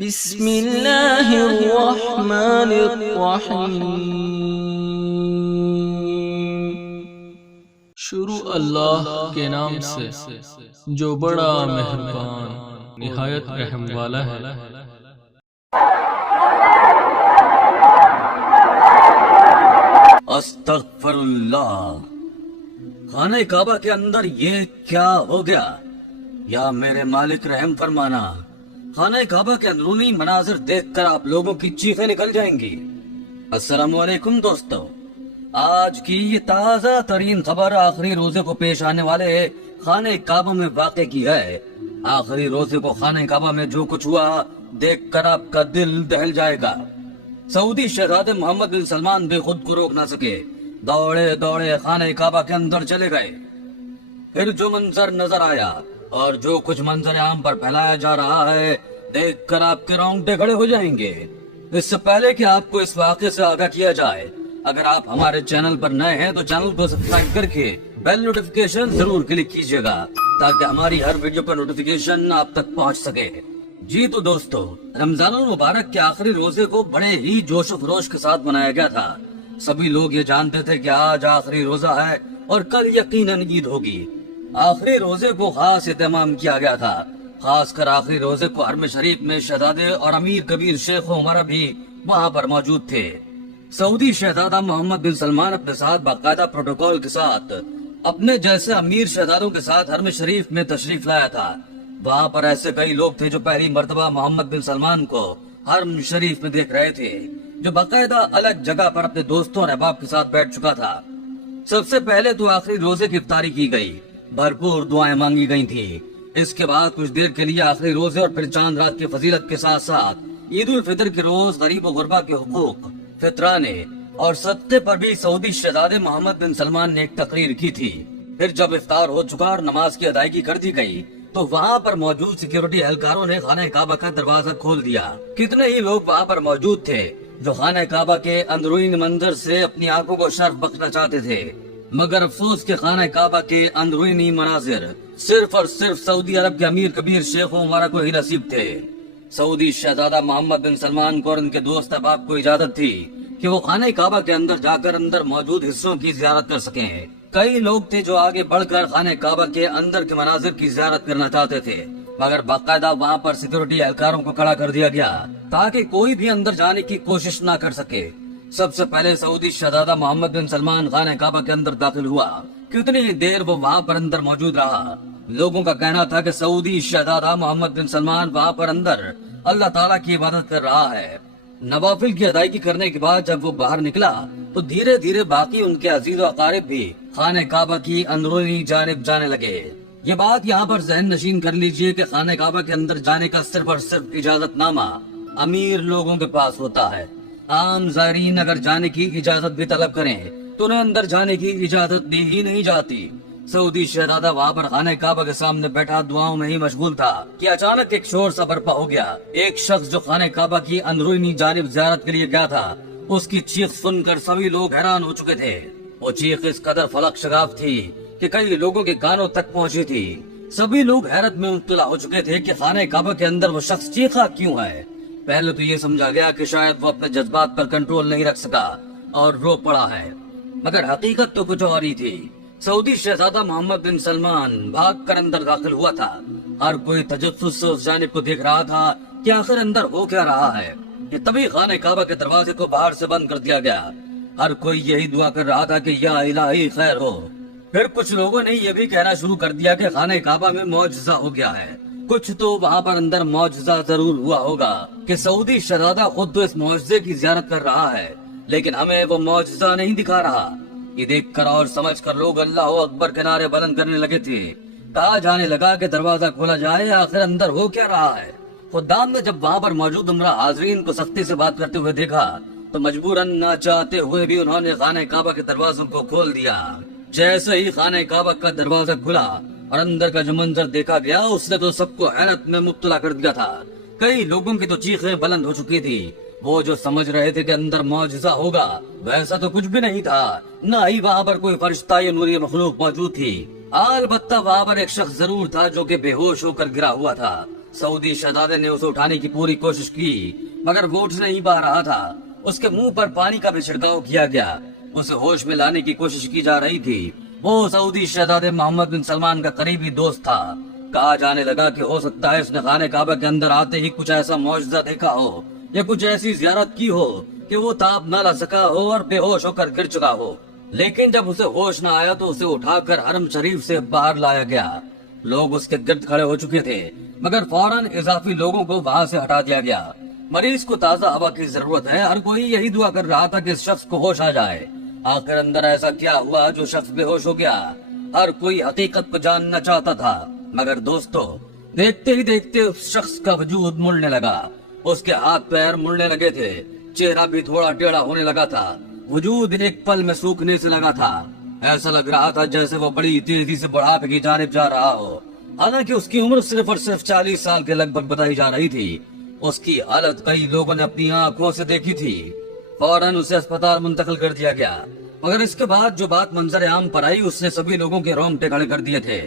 بسم اللہ الرحمن الرحیم۔ شروع اللہ کے نام سے جو بڑا مہربان نہایت رحم والا ہے۔ استغفر اللہ، خانہ کعبہ کے اندر یہ کیا ہو گیا؟ یا میرے مالک رحم فرمانا، خانہ کعبہ کے اندرونی مناظر دیکھ کر آپ لوگوں کی چیخیں نکل جائیں گی۔ السلام علیکم دوستو، آج کی یہ تازہ ترین خبر آخری روزے کو پیش آنے والے خانہ کعبہ میں واقع کی ہے۔ آخری روزے کو خانہ کعبہ میں جو کچھ ہوا دیکھ کر آپ کا دل دہل جائے گا۔ سعودی شہزادے محمد بن سلمان بھی خود کو روک نہ سکے، دوڑے دوڑے خانہ کعبہ کے اندر چلے گئے۔ پھر جو منظر نظر آیا اور جو کچھ منظر عام پر پھیلایا جا رہا ہے دیکھ کر آپ کے رونگٹے کھڑے ہو جائیں گے۔ اس سے پہلے کہ آپ کو اس واقعے سے آگاہ کیا جائے، اگر آپ ہمارے چینل پر نئے ہیں تو چینل کو سبسکرائب کر کے بیل نوٹیفیکیشن ضرور کلک کیجیے گا تاکہ ہماری ہر ویڈیو پر نوٹیفیکیشن آپ تک پہنچ سکے۔ جی تو دوستو، رمضان المبارک کے آخری روزے کو بڑے ہی جوش و خروش کے ساتھ منایا گیا تھا۔ سبھی لوگ یہ جانتے تھے کہ آج آخری روزہ ہے اور کل یقیناً عید ہوگی۔ آخری روزے کو خاص اہتمام کیا گیا تھا، خاص کر آخری روزے کو حرم شریف میں شہزادے اور امیر کبیر شیخ عمر بھی وہاں پر موجود تھے۔ سعودی شہزادہ محمد بن سلمان اپنے ساتھ باقاعدہ پروٹوکول کے ساتھ اپنے جیسے امیر شہزادوں کے ساتھ حرم شریف میں تشریف لایا تھا۔ وہاں پر ایسے کئی لوگ تھے جو پہلی مرتبہ محمد بن سلمان کو حرم شریف میں دیکھ رہے تھے، جو باقاعدہ الگ جگہ پر اپنے دوستوں اور احباب کے ساتھ بیٹھ چکا تھا۔ سب سے پہلے تو آخری روزے کی افطاری کی گئی، بھرپور دعائیں مانگی گئی تھی۔ اس کے بعد کچھ دیر کے لیے آخری روزے اور پھر چاند رات کی فضیلت کے ساتھ ساتھ عید الفطر کے روز غریب و غربا کے حقوق، فطرانے اور صدقے پر بھی سعودی شہزادے محمد بن سلمان نے ایک تقریر کی تھی۔ پھر جب افطار ہو چکا اور نماز کی ادائیگی کر دی گئی تو وہاں پر موجود سیکیورٹی اہلکاروں نے خانہ کعبہ کا دروازہ کھول دیا۔ کتنے ہی لوگ وہاں پر موجود تھے جو خانہ کعبہ کے اندرونی منظر سے اپنی آنکھوں کو شرف بخشنا چاہتے تھے، مگر افسوس کے خانہ کعبہ کے اندرونی مناظر صرف اور صرف سعودی عرب کے امیر کبیر شیخ عمر کو ہی نصیب تھے۔ سعودی شہزادہ محمد بن سلمان کو اور ان کے دوست احباب کو اجازت تھی کہ وہ خانہ کعبہ کے اندر جا کر اندر موجود حصوں کی زیارت کر سکیں۔ کئی لوگ تھے جو آگے بڑھ کر خانہ کعبہ کے اندر کے مناظر کی زیارت کرنا چاہتے تھے، مگر باقاعدہ وہاں پر سیکورٹی اہلکاروں کو کھڑا کر دیا گیا تاکہ کوئی بھی اندر جانے کی کوشش نہ کر سکے۔ سب سے پہلے سعودی شہزادہ محمد بن سلمان خانہ کعبہ کے اندر داخل ہوا۔ کتنی ہی دیر وہ وہاں پر اندر موجود رہا۔ لوگوں کا کہنا تھا کہ سعودی شہزادہ محمد بن سلمان وہاں پر اندر اللہ تعالیٰ کی عبادت کر رہا ہے۔ نوافل کی ادائیگی کرنے کے بعد جب وہ باہر نکلا تو دھیرے دھیرے باقی ان کے عزیز و اقارب بھی خانہ کعبہ کی اندرونی جانب جانے لگے۔ یہ بات یہاں پر ذہن نشین کر لیجئے کہ خانہ کعبہ کے اندر جانے کا صرف اور صرف اجازت نامہ امیر لوگوں کے پاس ہوتا ہے۔ عام زائرین اگر جانے کی اجازت بھی طلب کریں تو انہیں اندر جانے کی اجازت دی ہی نہیں جاتی۔ سعودی شہزادہ وہاں پر خانہ کعبہ کے سامنے بیٹھا دعاؤں میں ہی مشغول تھا کہ اچانک ایک شور سا برپا ہو گیا۔ ایک شخص جو خانہ کعبہ کی اندرونی جانب زیارت کے لیے گیا تھا، اس کی چیخ سن کر سبھی لوگ حیران ہو چکے تھے۔ وہ چیخ اس قدر فلک شگاف تھی کہ کئی لوگوں کے کانوں تک پہنچی تھی۔ سبھی لوگ حیرت میں مبتلا ہو چکے تھے کہ خانہ کعبہ کے اندر وہ شخص چیخا کیوں ہے۔ پہلے تو یہ سمجھا گیا کہ شاید وہ اپنے جذبات پر کنٹرول نہیں رکھ سکا اور رو پڑا ہے، مگر حقیقت تو کچھ اور ہی تھی۔ سعودی شہزادہ محمد بن سلمان بھاگ کر اندر داخل ہوا تھا۔ ہر کوئی تجسس سے اس جانب کو دیکھ رہا تھا کہ آخر اندر ہو کیا رہا ہے۔ کہ تبھی خانہ کعبہ کے دروازے کو باہر سے بند کر دیا گیا۔ ہر کوئی یہی دعا کر رہا تھا کہ یا الہی خیر ہو۔ پھر کچھ لوگوں نے یہ بھی کہنا شروع کر دیا کہ خانہ کعبہ میں معجزہ ہو گیا ہے۔ کچھ تو وہاں پر اندر معجزہ ضرور ہوا ہوگا کہ سعودی شہزادہ خود تو اس معجزے کی زیارت کر رہا ہے، لیکن ہمیں وہ معجزہ نہیں دکھا رہا۔ یہ دیکھ کر اور سمجھ کر لوگ اللہ اکبر کے نعرے بلند کرنے لگے تھے۔ کہا جانے لگا کہ دروازہ کھولا جائے، آخر اندر ہو کیا رہا ہے۔ خدام نے جب وہاں پر موجود عمرہ حاضرین کو سختی سے بات کرتے ہوئے دیکھا تو مجبوراً نہ چاہتے ہوئے بھی انہوں نے خانہ کعبہ کے دروازوں کو کھول دیا۔ جیسے ہی خانہ کعبہ کا دروازہ کھلا اور اندر کا جو منظر دیکھا گیا اس نے تو سب کو حیرت میں مبتلا کر دیا تھا۔ کئی لوگوں کی تو چیخیں بلند ہو چکی تھی۔ وہ جو سمجھ رہے تھے کہ اندر معجزہ ہوگا، ویسا تو کچھ بھی نہیں تھا۔ نہ ہی وہاں پر کوئی فرشتہ یا نوری مخلوق موجود تھی۔ البتہ وہاں پر ایک شخص ضرور تھا جو کہ بے ہوش ہو کر گرا ہوا تھا۔ सऊदी शहजादे ने उसे उठाने की पूरी कोशिश की, मगर वो उठ नहीं पा रहा था। उसके मुंह पर पानी का भी छिड़काव किया गया। उसे होश में लाने की कोशिश की जा रही थी। वो सऊदी शहजादे मोहम्मद बिन सलमान का करीबी दोस्त था। कहा जाने लगा कि हो सकता है इसने खाने काबा के अंदर आते ही कुछ ऐसा मौजज़ा देखा हो या कुछ ऐसी ज़ियारत की हो कि वो ताप न ला सका हो और बेहोश होकर गिर चुका हो। लेकिन जब उसे होश न आया तो उसे उठाकर हरम शरीफ से बाहर लाया गया। लोग उसके गिर्द खड़े हो चुके थे, मगर फौरन इजाफी लोगों को वहां से हटा दिया गया। मरीज को ताजा हवा की जरूरत है। हर कोई यही दुआ कर रहा था कि इस शख्स को होश आ जाए। आखिर अंदर ऐसा क्या हुआ जो शख्स बेहोश हो गया? हर कोई हकीकत को जानना चाहता था। मगर दोस्तों, देखते ही देखते उस शख्स का वजूद मुड़ने लगा। उसके हाथ पैर मुड़ने लगे थे, चेहरा भी थोड़ा टेढ़ा होने लगा था, वजूद एक पल में सूखने से लगा था। ऐसा लग रहा था जैसे वो बड़ी तेजी से बुढ़ापे की जानिब जा रहा हो। हालांकि उसकी उम्र सिर्फ और सिर्फ 40 साल के लगभग बताई जा रही थी। उसकी हालत कई लोगों ने अपनी आंखों से देखी थी। फौरन उसे अस्पताल मुंतकिल कर दिया गया। मगर इसके बाद जो बात मंजर आम पर आई उसने सभी लोगों के रोंगटे खड़े कर दिए थे।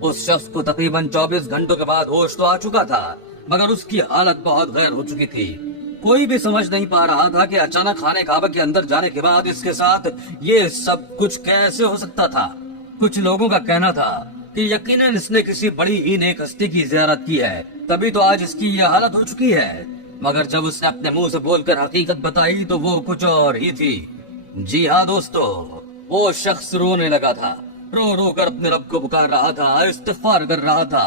उस शख्स को तकरीबन 24 घंटों के बाद होश तो आ चुका था, मगर उसकी हालत बहुत गैर हो चुकी थी। कोई भी समझ नहीं पा रहा था कि अचानक खाने काबा के अंदर जाने के बाद इसके साथ ये सब कुछ कैसे हो सकता था। कुछ लोगों का कहना था कि यकीनन इसने किसी बड़ी ही नेक हस्ती की ज़ियारत की है, तभी तो आज इसकी ये हालत हो चुकी है। मगर जब उसने अपने मुंह से बोलकर हकीकत बताई तो वो कुछ और ही थी। जी हाँ दोस्तों, वो शख्स रोने लगा था। रो रो कर अपने रब को पुकार रहा था, इस्तिग़फ़ार कर रहा था।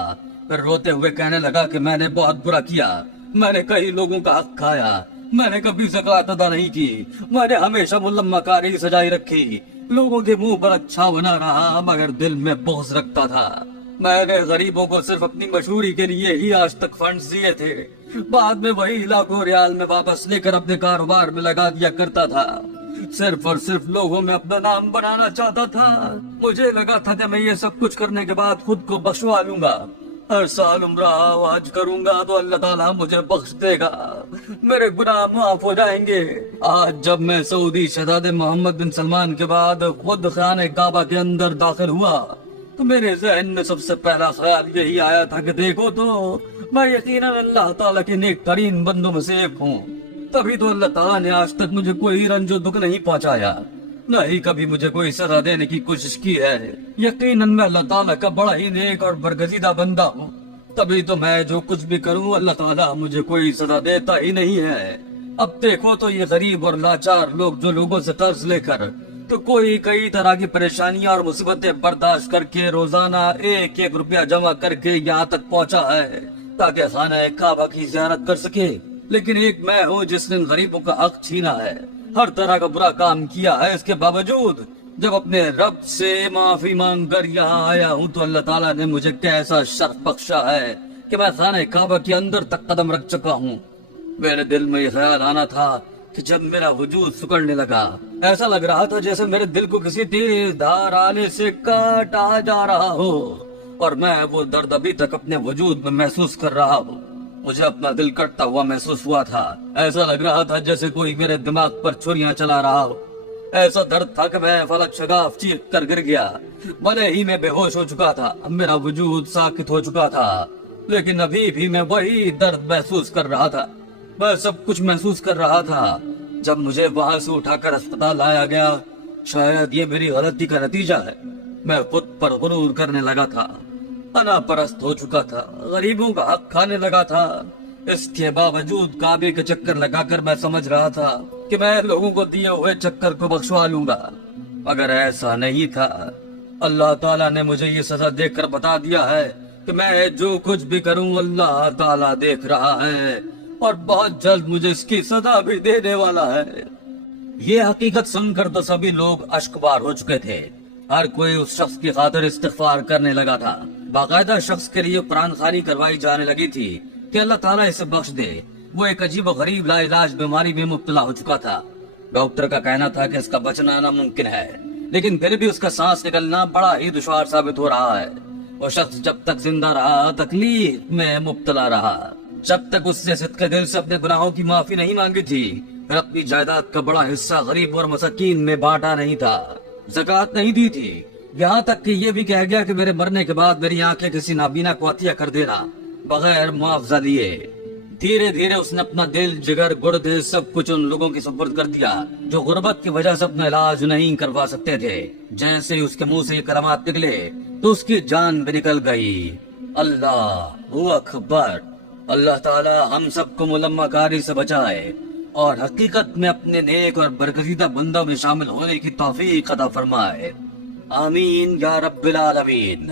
फिर रोते हुए कहने लगा कि मैंने बहुत बुरा किया, मैंने कई लोगों का हक खाया, मैंने कभी ज़कात अदा नहीं की, मैंने हमेशा मुल्लम्माकारी सजाई रखी, लोगों के मुंह पर अच्छा बना रहा मगर दिल में बोझ रखता था। मैंने गरीबों को सिर्फ अपनी मशहूरी के लिए ही आज तक फंड्स दिए थे, बाद में वही लाखों रियाल में वापस लेकर अपने कारोबार में लगा दिया करता था। सिर्फ और सिर्फ लोगों में अपना नाम बनाना चाहता था। मुझे लगा था कि मैं ये सब कुछ करने के बाद खुद को बख्शवा लूंगा, हर साल उम्रा आज करूंगा तो अल्लाह ताला मुझे बख्श देगा, मेरे गुनाह माफ हो जाएंगे। आज जब मैं सऊदी शहजादे मोहम्मद बिन सलमान के बाद खुद खाने काबा के अंदर दाखिल हुआ तो मेरे ज़हन में सबसे पहला ख्याल यही आया था कि देखो तो मैं यकीनन अल्लाह ताला के नेक तरीन बंदों में से एक हूँ। तभी तो अल्लाह ताला ने आज तक मुझे कोई रंजो दुख नहीं पहुँचाया, न ही कभी मुझे कोई सजा देने की कोशिश की है। यकीनन मैं अल्लाह ताला का बड़ा ही नेक और बरगजीदा बंदा हूँ, तभी तो मैं जो कुछ भी करूँ अल्लाह ताला मुझे कोई सजा देता ही नहीं है। अब देखो तो ये गरीब और लाचार लोग जो लोगों से कर्ज लेकर तो कोई कई तरह की परेशानियां और मुसीबतें बर्दाश्त करके रोजाना 1-1 रुपया जमा करके यहाँ तक पहुँचा है ताकि खाना काबा की ज़ियारत कर सके। लेकिन एक मैं हूँ जिसने गरीबों का हक छीना है, हर तरह का बुरा काम किया है। इसके बावजूद जब अपने रब से माफी मांग कर यहाँ आया हूँ तो अल्लाह ताला ने मुझे कैसा शर्फ बख्शा है कि मैं खाने काबा के अंदर तक कदम रख चुका हूँ। मेरे दिल में ये ख्याल आना था कि जब मेरा वजूद सिकुड़ने लगा, ऐसा लग रहा था जैसे मेरे दिल को किसी तेज धार आने से काटा जा रहा हो और मैं वो दर्द अभी तक अपने वजूद में महसूस कर रहा हूँ। मुझे अपना दिल कटता हुआ महसूस हुआ था। ऐसा लग रहा था जैसे कोई मेरे दिमाग पर छुरियां चला रहा हो। ऐसा दर्द था कि मैं फलक शगाफ चीख कर गिर गया। भले ही मैं बेहोश हो चुका था, अब मेरा वजूद साकित हो चुका था, लेकिन अभी भी मैं वही दर्द महसूस कर रहा था। मैं सब कुछ महसूस कर रहा था। जब मुझे वहां से उठाकर अस्पताल लाया गया, शायद ये मेरी गलती का नतीजा है, मैं खुद पर गुरूर करने लगा था, अना परस्त हो चुका था, गरीबों का हक खाने लगा था। इसके बावजूद काबे के चक्कर लगाकर मैं समझ रहा था कि मैं लोगों को दिए हुए चक्कर को बख्शवा लूंगा, मगर ऐसा नहीं था। अल्लाह ताला ने मुझे ये सजा देकर बता दिया है कि मैं जो कुछ भी करूं अल्लाह ताला देख रहा है और बहुत जल्द मुझे इसकी सजा भी देने वाला है। ये हकीकत सुनकर तो सभी लोग अश्कबार हो चुके थे। हर कोई उस शख्स की खातिर इस्तिग़फ़ार करने लगा था। बाकायदा शख्स के लिए कुरान खानी करवाई जाने लगी थी कि अल्लाह ताला इसे बख्श दे। वो एक अजीब और गरीब लाइलाज बीमारी में मुब्तला हो चुका था। डॉक्टर का कहना था कि इसका बचना नामुमकिन है, लेकिन फिर भी उसका सांस निकलना बड़ा ही दुश्वार साबित हो रहा है। वो शख्स जब तक जिंदा रहा तकलीफ में मुब्तला रहा। जब तक उसने सिद्क़े दिल से अपने गुनाहों की माफी नहीं मांगी थी, फिर अपनी जायदाद का बड़ा हिस्सा गरीब और मसाकीन में बांटा नहीं था, ज़कात नहीं दी थी, यहाँ तक कि ये भी कह गया कि मेरे मरने के बाद मेरी आंखें किसी नाबीना को अतिया कर देना। बगैर मुआवजा दिए। धीरे धीरे उसने अपना दिल, जिगर, गुर्दे सब कुछ उन लोगों के सुपुर्द कर दिया जो गुर्बत की वजह से अपना इलाज नहीं करवा सकते थे। जैसे ही उसके मुंह से ये कलमात निकले तो उसकी जान भी निकल गई। अल्लाह अकबर। अल्लाह ताला हम सबको मुलम्मा कारी से बचाए और हकीकत में अपने नेक और बरगजीदा बंदों में शामिल होने की तौफीक अता फरमाए। आमीन या रब्बिल आलमीन।